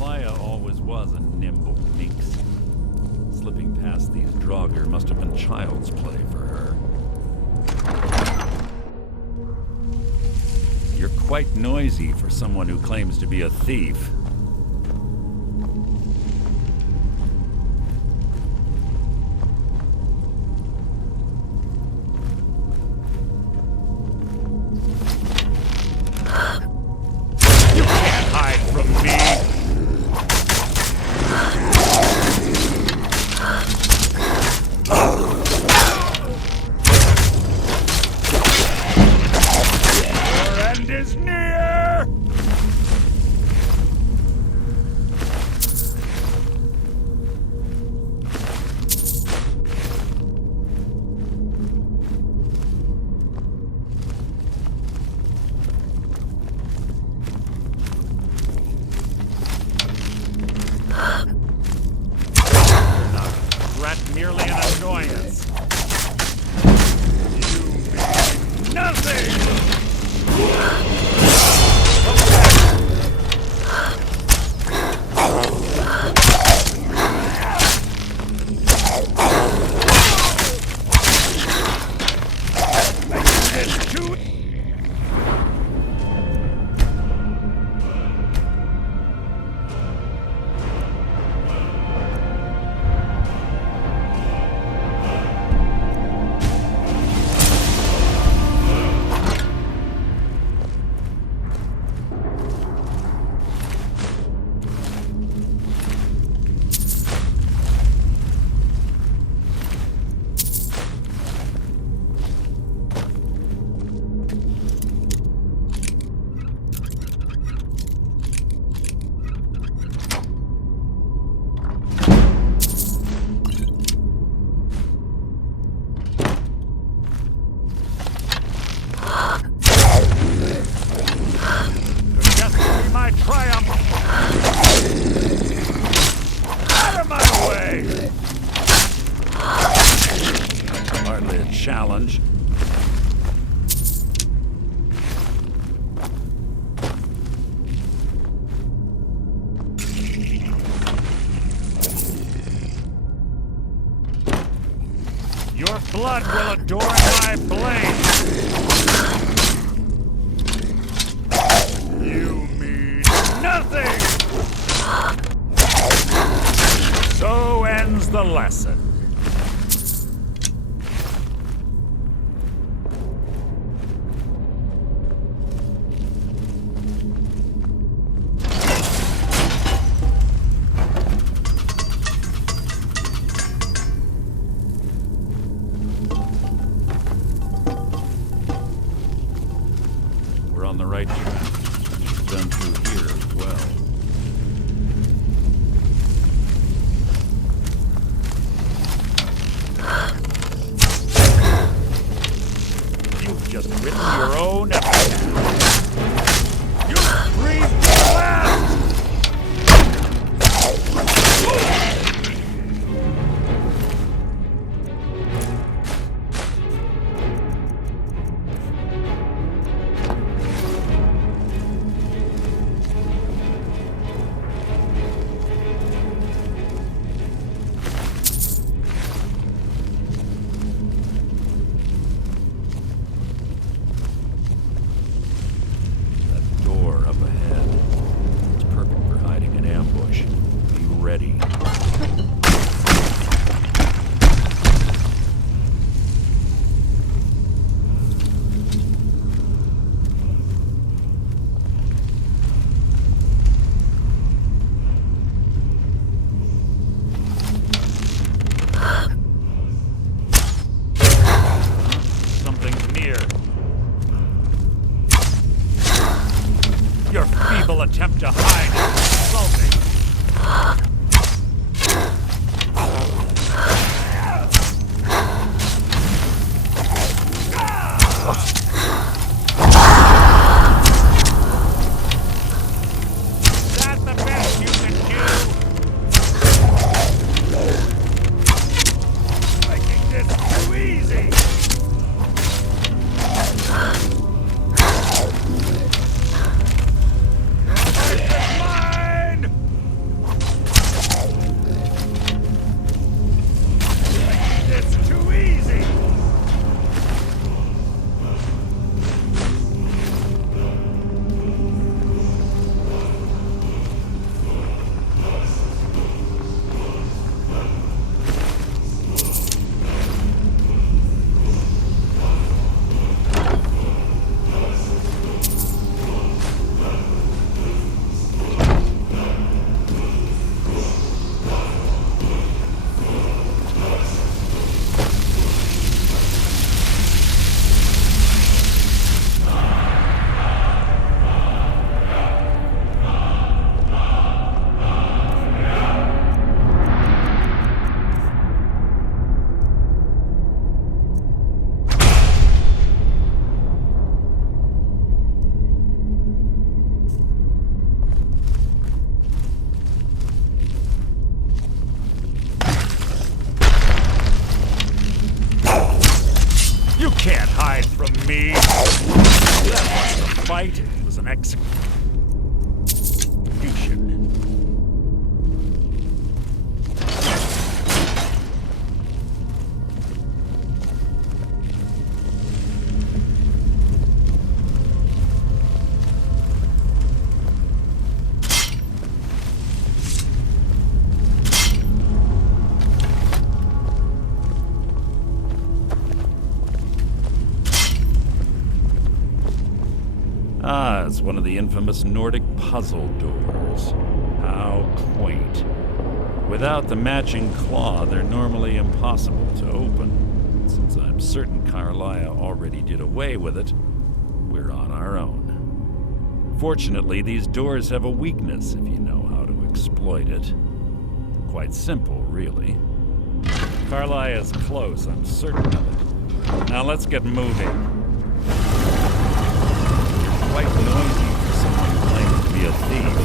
Malaya always was a nimble minx. Slipping past these Draugr must have been child's play for her. You're quite noisy for someone who claims to be a thief. You can't hide from me! Your end is near! You're not a threat, merely an annoyance. You mean nothing! It's too my triumph! Out of my way! Hardly a challenge. Your blood will adorn my blade! You mean nothing! So ends the lesson. We're on the right track. Done through here as well. You've just written your own epitaph. You breathed your last! Ready. Something's near. Your feeble attempt to hide is insulting. Mine! execution. Ah, it's one of the infamous Nordic puzzle doors. How quaint. Without the matching claw, they're normally impossible to open. Since I'm certain Carlia already did away with it, we're on our own. Fortunately, these doors have a weakness if you know how to exploit it. Quite simple, really. Carlia is close, I'm certain of it. Now let's get moving. Quite noisy for someone who claims to be a thief.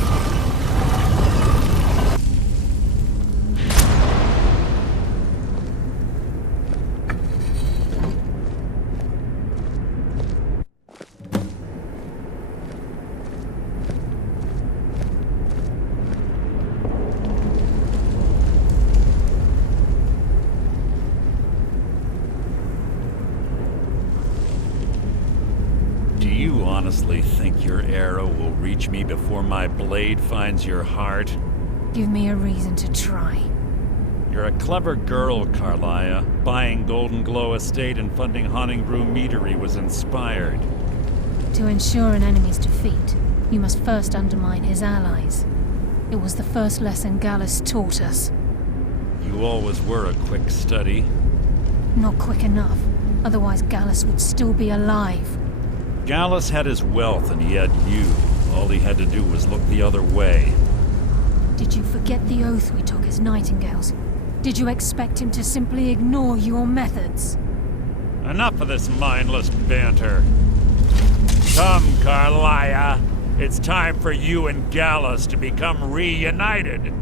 Do you honestly think your arrow will reach me before my blade finds your heart? Give me a reason to try. You're a clever girl, Carlia. Buying Golden Glow Estate and funding Honningbrew Meadery was inspired. To ensure an enemy's defeat, you must first undermine his allies. It was the first lesson Gallus taught us. You always were a quick study. Not quick enough, otherwise Gallus would still be alive. Gallus had his wealth and he had you. All he had to do was look the other way. Did you forget the oath we took as Nightingales? Did you expect him to simply ignore your methods? Enough of this mindless banter. Come, Carlia. It's time for you and Gallus to become reunited.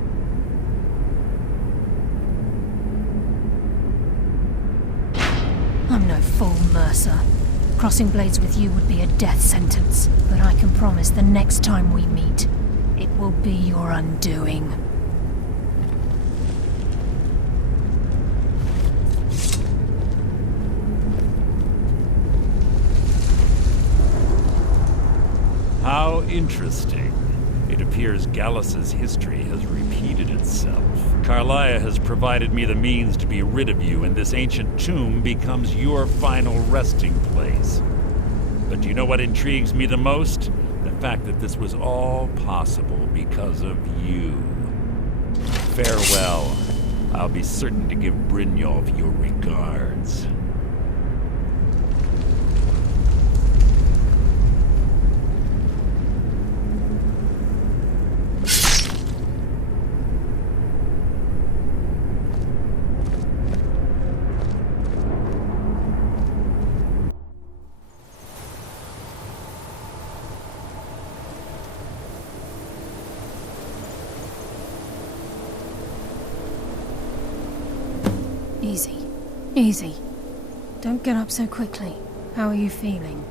I'm no fool, Mercer. Crossing blades with you would be a death sentence, but I can promise the next time we meet, it will be your undoing. How interesting. It appears Gallus's history has repeated itself. Carlia has provided me the means to be rid of you, and this ancient tomb becomes your final resting place. But do you know what intrigues me the most? The fact that this was all possible because of you. Farewell. I'll be certain to give Brynjolf your regards. Easy. Easy. Don't get up so quickly. How are you feeling?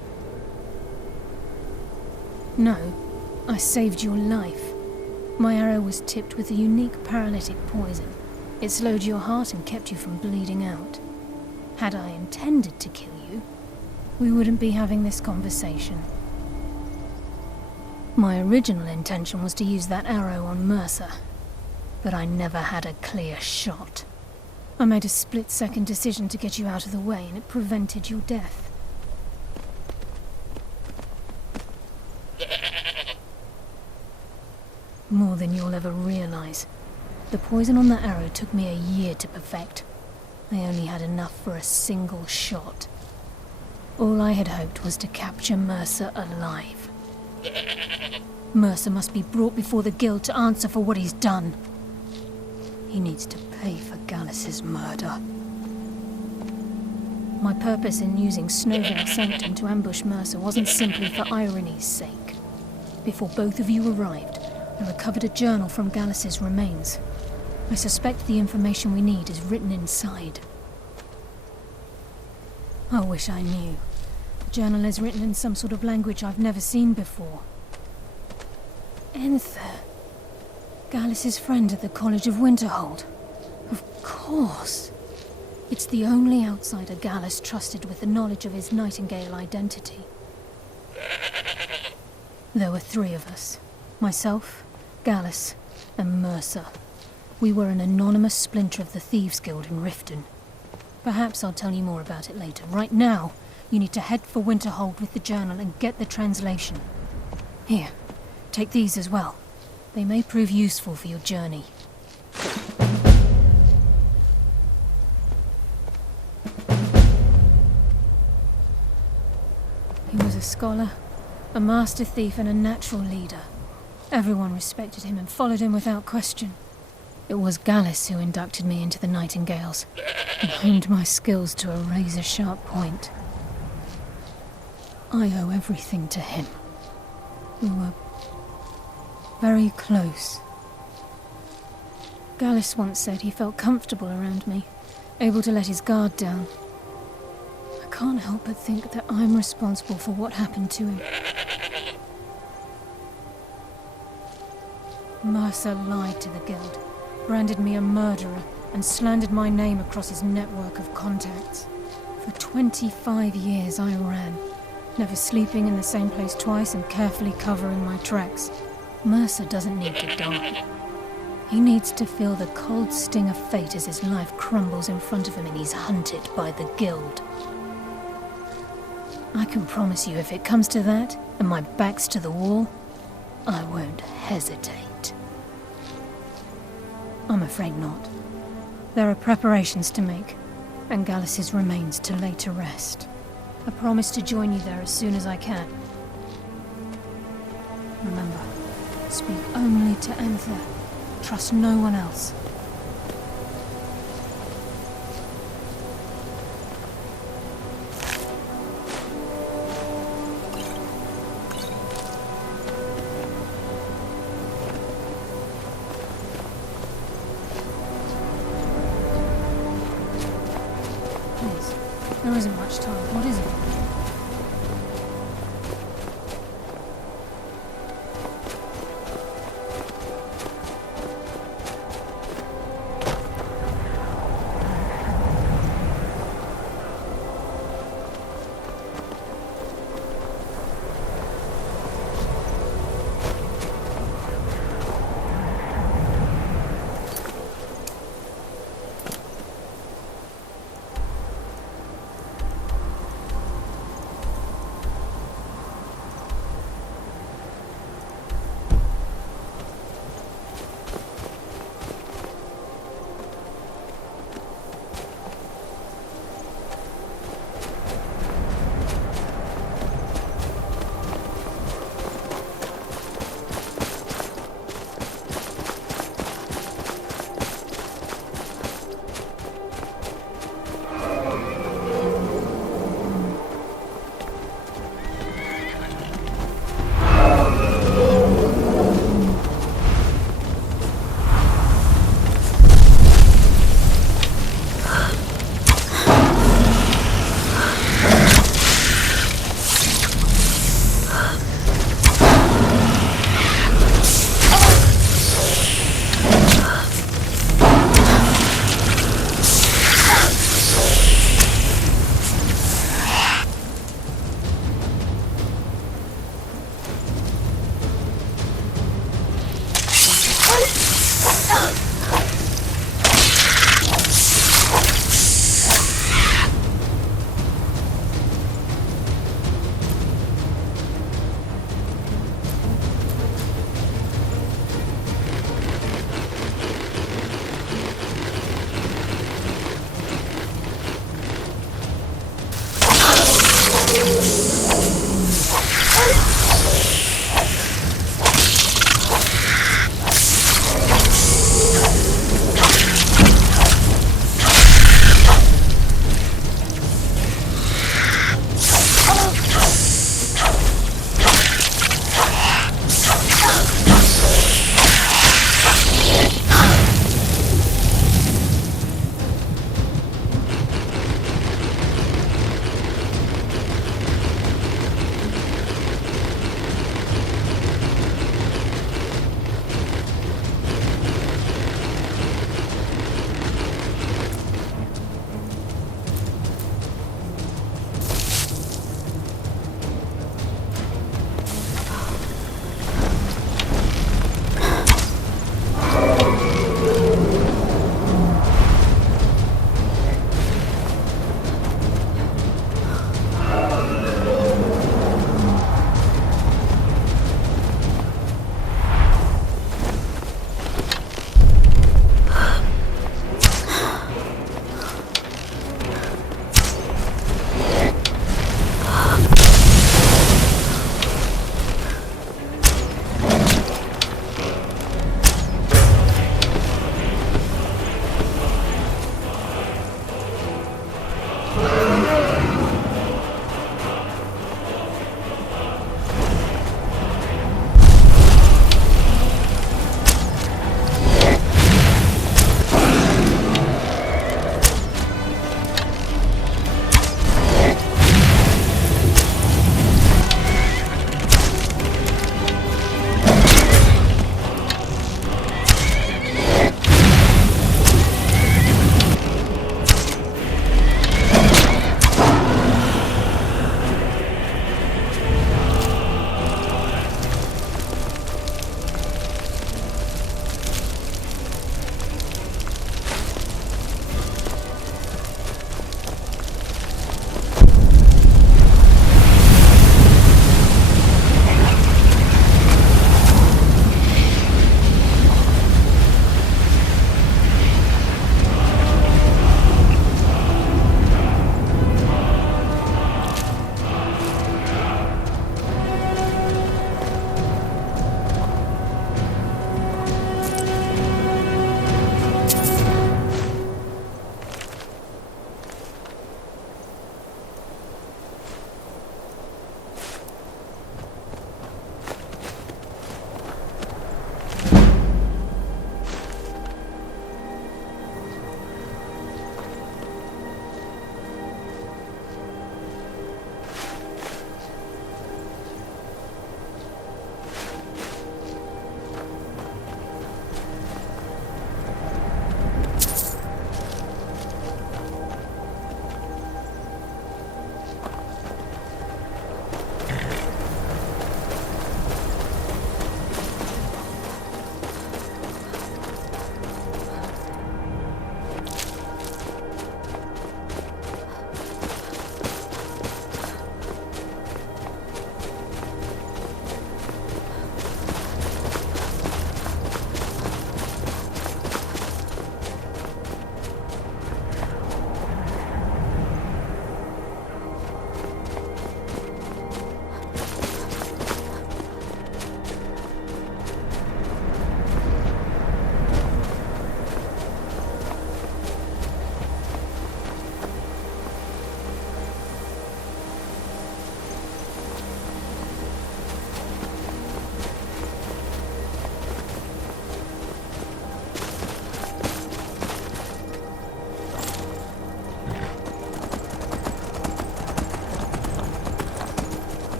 No, I saved your life. My arrow was tipped with a unique paralytic poison. It slowed your heart and kept you from bleeding out. Had I intended to kill you, we wouldn't be having this conversation. My original intention was to use that arrow on Mercer, but I never had a clear shot. I made a split-second decision to get you out of the way, and it prevented your death. More than you'll ever realize. The poison on that arrow took me a year to perfect. I only had enough for a single shot. All I had hoped was to capture Mercer alive. Mercer must be brought before the Guild to answer for what he's done. He needs to pay for Gallus's murder. My purpose in using Snowveil Sanctum to ambush Mercer wasn't simply for irony's sake. Before both of you arrived, I recovered a journal from Gallus's remains. I suspect the information we need is written inside. I wish I knew. The journal is written in some sort of language I've never seen before. Enther. Gallus' friend at the College of Winterhold. Of course. It's the only outsider Gallus trusted with the knowledge of his Nightingale identity. There were 3 of us. Myself, Gallus, and Mercer. We were an anonymous splinter of the Thieves' Guild in Riften. Perhaps I'll tell you more about it later. Right now, you need to head for Winterhold with the journal and get the translation. Here, take these as well. They may prove useful for your journey. He was a scholar, a master thief, and a natural leader. Everyone respected him and followed him without question. It was Gallus who inducted me into the Nightingales and honed my skills to a razor-sharp point. I owe everything to him. We were very close. Gallus once said he felt comfortable around me, able to let his guard down. I can't help but think that I'm responsible for what happened to him. Mercer lied to the Guild, branded me a murderer, and slandered my name across his network of contacts. For 25 years I ran, never sleeping in the same place twice and carefully covering my tracks. Mercer doesn't need to die. He needs to feel the cold sting of fate as his life crumbles in front of him and he's hunted by the Guild. I can promise you, if it comes to that, and my back's to the wall, I won't hesitate. I'm afraid not. There are preparations to make, and Gallus' remains to lay to rest. I promise to join you there as soon as I can. Remember, speak only to Enther. Trust no one else. Please, there isn't much time. What is it?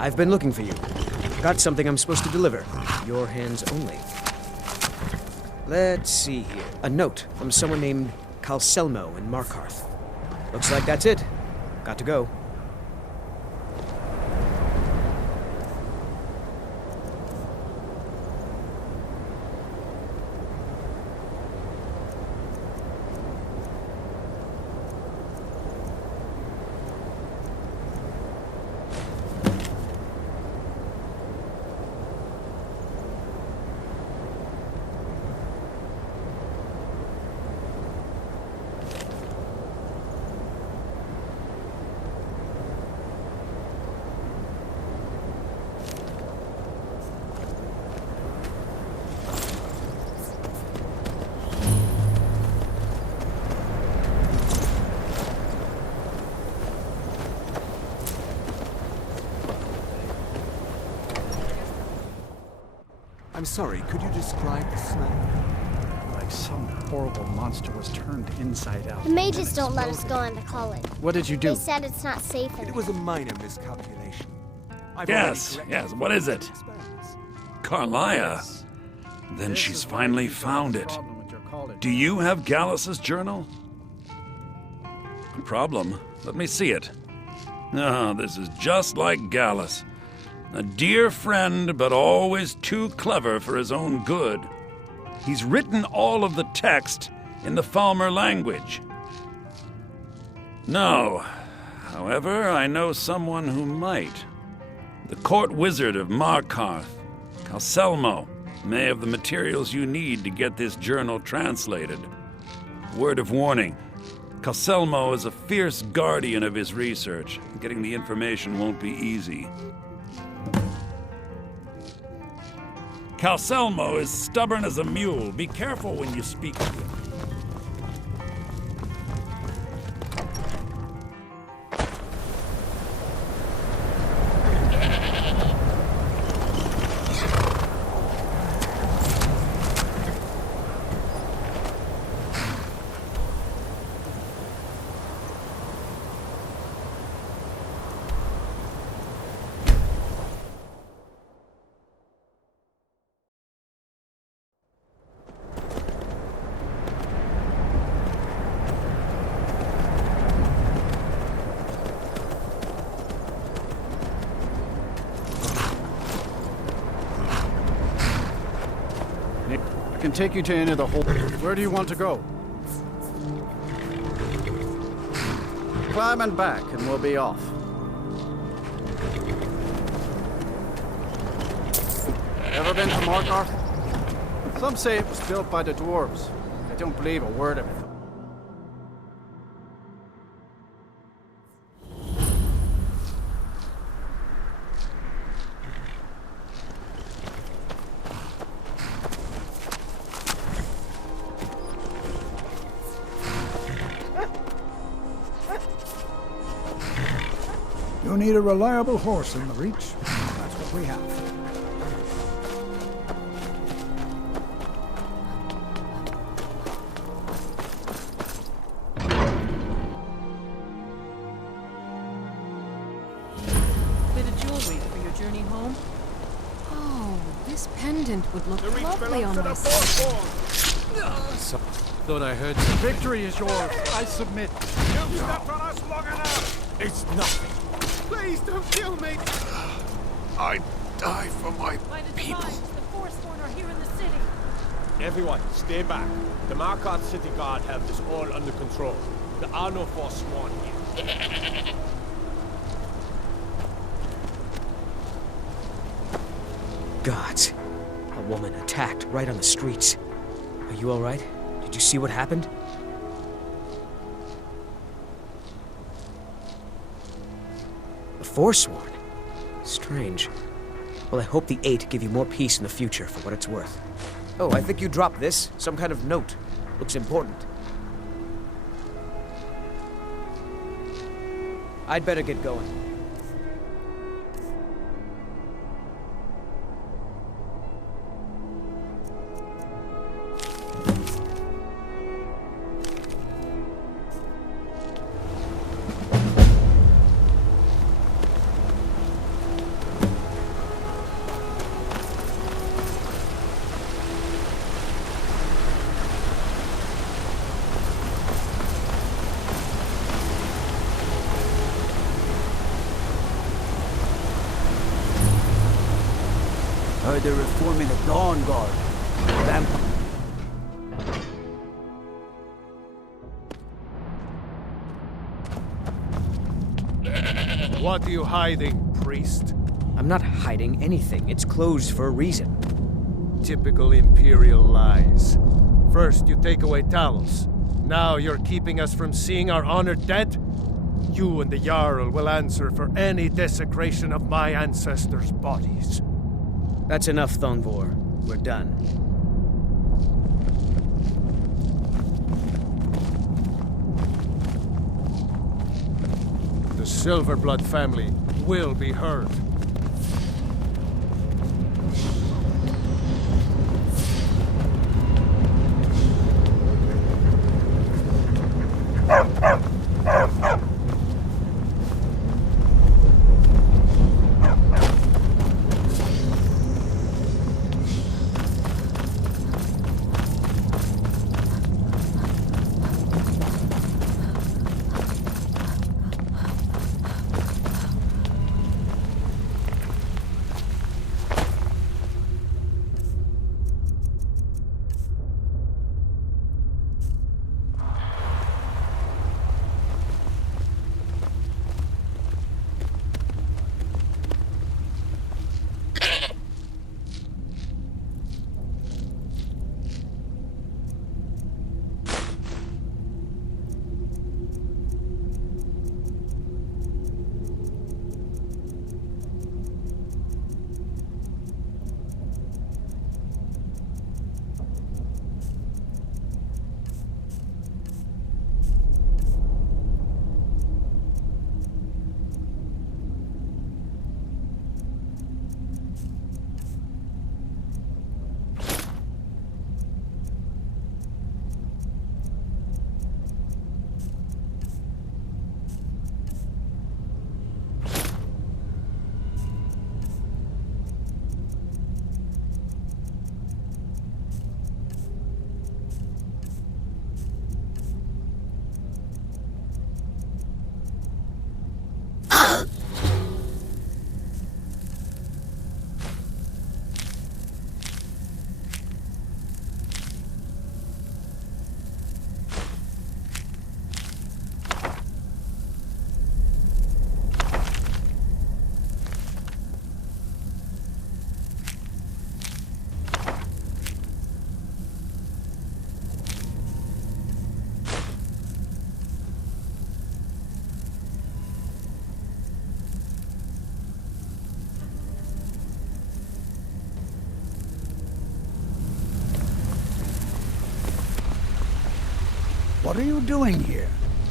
I've been looking for you. Got something I'm supposed to deliver. Your hands only. Let's see here. A note from someone named Calselmo in Markarth. Looks like that's it. Got to go. I'm sorry, could you describe the smell? Like some horrible monster was turned inside out. The mages don't let us go into college. What did you do? They said it's not safe in It there. was a minor miscalculation. I've Yes, already yes, corrected what is it? experiments. Carlia. Then This she's is why finally you got a found it. problem with your college. Do you have Gallus's journal? No problem. Let me see it. Ah, this is just like Gallus. A dear friend, but always too clever for his own good. He's written all of the text in the Falmer language. No. However, I know someone who might. The court wizard of Markarth, Calselmo, may have the materials you need to get this journal translated. Word of warning, Calselmo is a fierce guardian of his research. Getting the information won't be easy. Calselmo is stubborn as a mule. Be careful when you speak to him. I can take you to any of the hole. Where do you want to go? Climb and back, and we'll be off. Ever been to Markarth? Some say it was built by the dwarves. I don't believe a word of it. You need a reliable horse in the Reach. That's what we have. Bit of jewelry for your journey home? Oh, this pendant would look lovely on my son. Thought I heard Victory is yours. I submit. You've stepped on us long enough! It's nothing. Please don't kill me! I die for my By the people. device, the Forsworn are here in the city. Everyone, stay back. The Markarth City Guard have this all under control. There are no Forsworn here. Gods. A woman attacked right on the streets. Are you all right? Did you see what happened? The Forsworn? Strange. Well, I hope the Eight give you more peace in the future for what it's worth. Oh, I think you dropped this. Some kind of note. Looks important. I'd better get going. they're reforming the Dawn Guard. Vampire. What are you hiding, priest? I'm not hiding anything. It's closed for a reason. Typical Imperial lies. First, you take away Talos. Now you're keeping us from seeing our honored dead? You and the Jarl will answer for any desecration of my ancestors' bodies. That's enough, Thongvor. We're done. The Silverblood family will be heard. What are you doing here?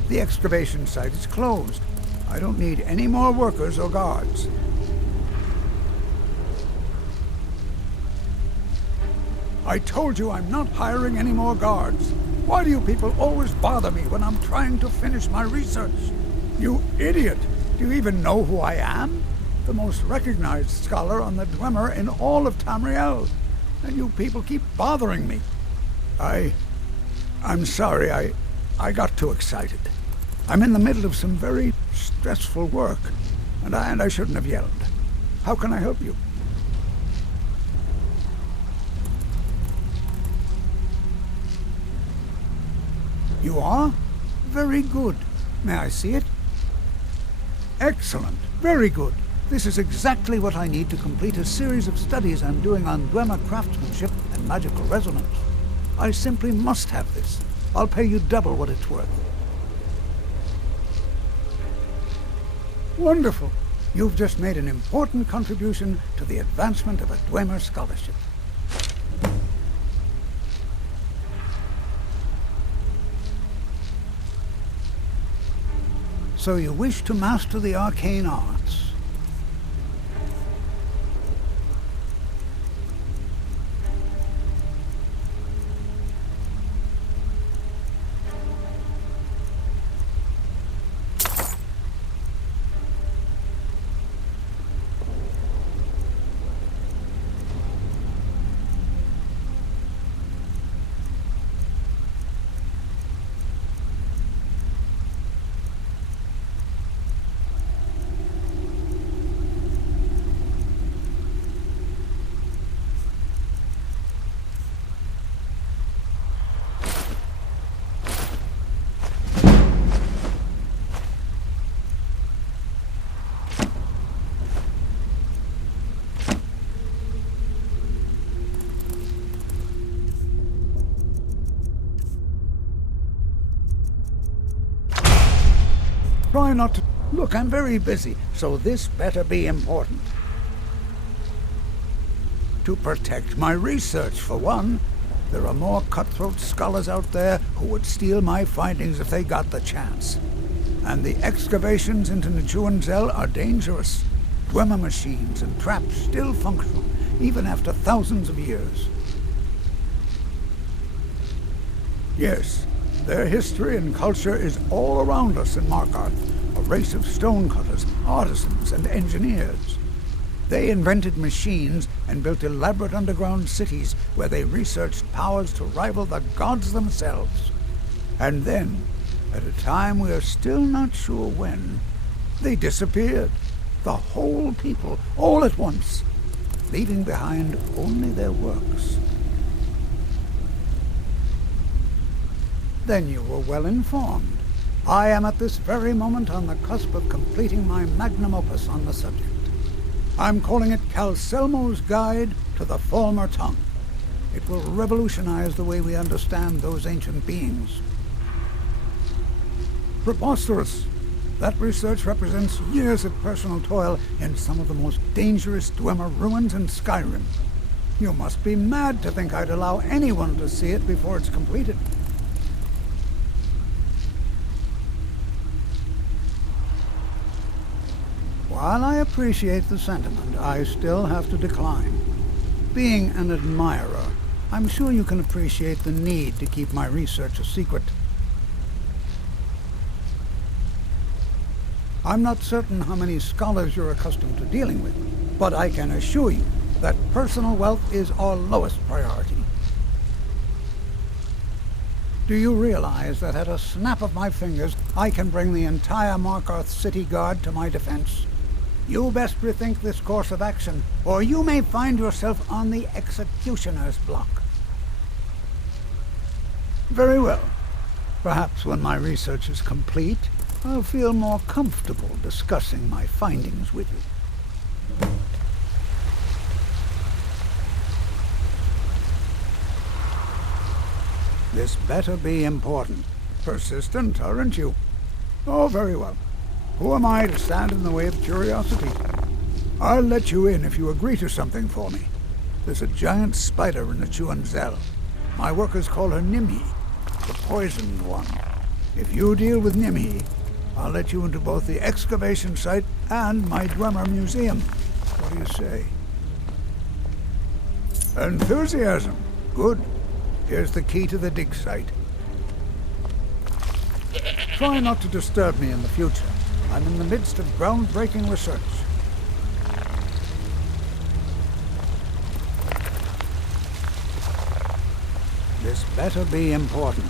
The excavation site is closed. I don't need any more workers or guards. I told you I'm not hiring any more guards. Why do you people always bother me when I'm trying to finish my research? You idiot! Do you even know who I am? The most recognized scholar on the Dwemer in all of Tamriel. And you people keep bothering me. I'm sorry, I got too excited. I'm in the middle of some very stressful work, and I shouldn't have yelled. How can I help you? You are? Very good. May I see it? Excellent. Very good. This is exactly what I need to complete a series of studies I'm doing on Dwemer craftsmanship and magical resonance. I simply must have this. I'll pay you double what it's worth. Wonderful. You've just made an important contribution to the advancement of a Dwemer scholarship. So you wish to master the arcane arts? Try not to... Look, I'm very busy, so this better be important. To protect my research, for one. There are more cutthroat scholars out there who would steal my findings if they got the chance. And the excavations into Nichuan are dangerous. Dwemer machines and traps still functional, even after thousands of years. Yes, their history and culture is all around us in Markarth, a race of stonecutters, artisans, and engineers. They invented machines and built elaborate underground cities where they researched powers to rival the gods themselves. And then, at a time we are still not sure when, they disappeared. The whole people, all at once, leaving behind only their works. Then you were well informed. I am at this very moment on the cusp of completing my magnum opus on the subject. I'm calling it Calselmo's Guide to the Falmer Tongue. It will revolutionize the way we understand those ancient beings. Preposterous! That research represents years of personal toil in some of the most dangerous Dwemer ruins in Skyrim. You must be mad to think I'd allow anyone to see it before it's completed. While I appreciate the sentiment, I still have to decline. Being an admirer, I'm sure you can appreciate the need to keep my research a secret. I'm not certain how many scholars you're accustomed to dealing with, but I can assure you that personal wealth is our lowest priority. Do you realize that at a snap of my fingers, I can bring the entire Markarth City Guard to my defense? You best rethink this course of action, or you may find yourself on the executioner's block. Very well. Perhaps when my research is complete, I'll feel more comfortable discussing my findings with you. This better be important. Persistent, aren't you? Oh, very well. Who am I to stand in the way of curiosity? I'll let you in if you agree to something for me. There's a giant spider in the Nichuan. My workers call her Nimhi, the poisoned one. If you deal with Nimhi, I'll let you into both the excavation site and my Dwemer museum. What do you say? Enthusiasm. Good. Here's the key to the dig site. Try not to disturb me in the future. I'm in the midst of groundbreaking research. This better be important.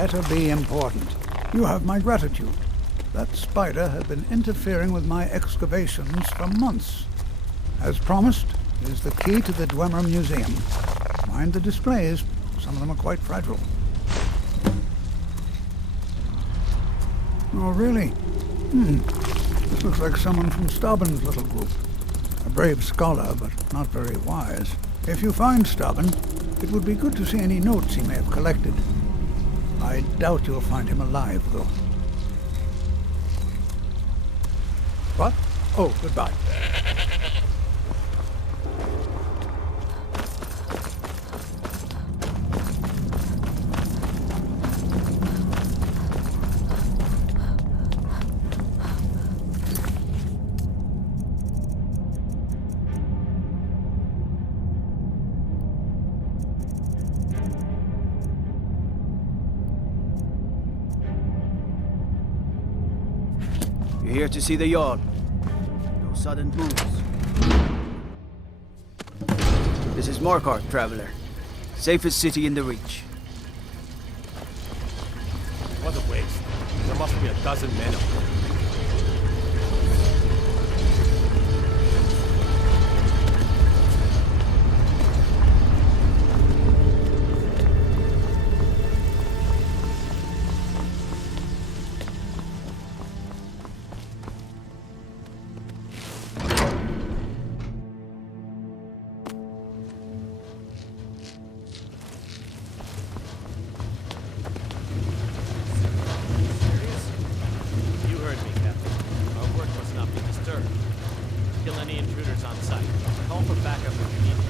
Better be important. You have my gratitude. That spider had been interfering with my excavations for months. As promised, is the key to the Dwemer Museum. Mind the displays. Some of them are quite fragile. Oh, really? This looks like someone from Stauben's little group. A brave scholar, but not very wise. If you find Stauben, it would be good to see any notes he may have collected. I doubt you'll find him alive, though. What? Oh, goodbye. You're here to see the Jarl. No sudden moves. This is Markarth, traveler. Safest city in the Reach. What a waste. There must be a dozen men up there. Kill any intruders on site. Call for backup if you need it.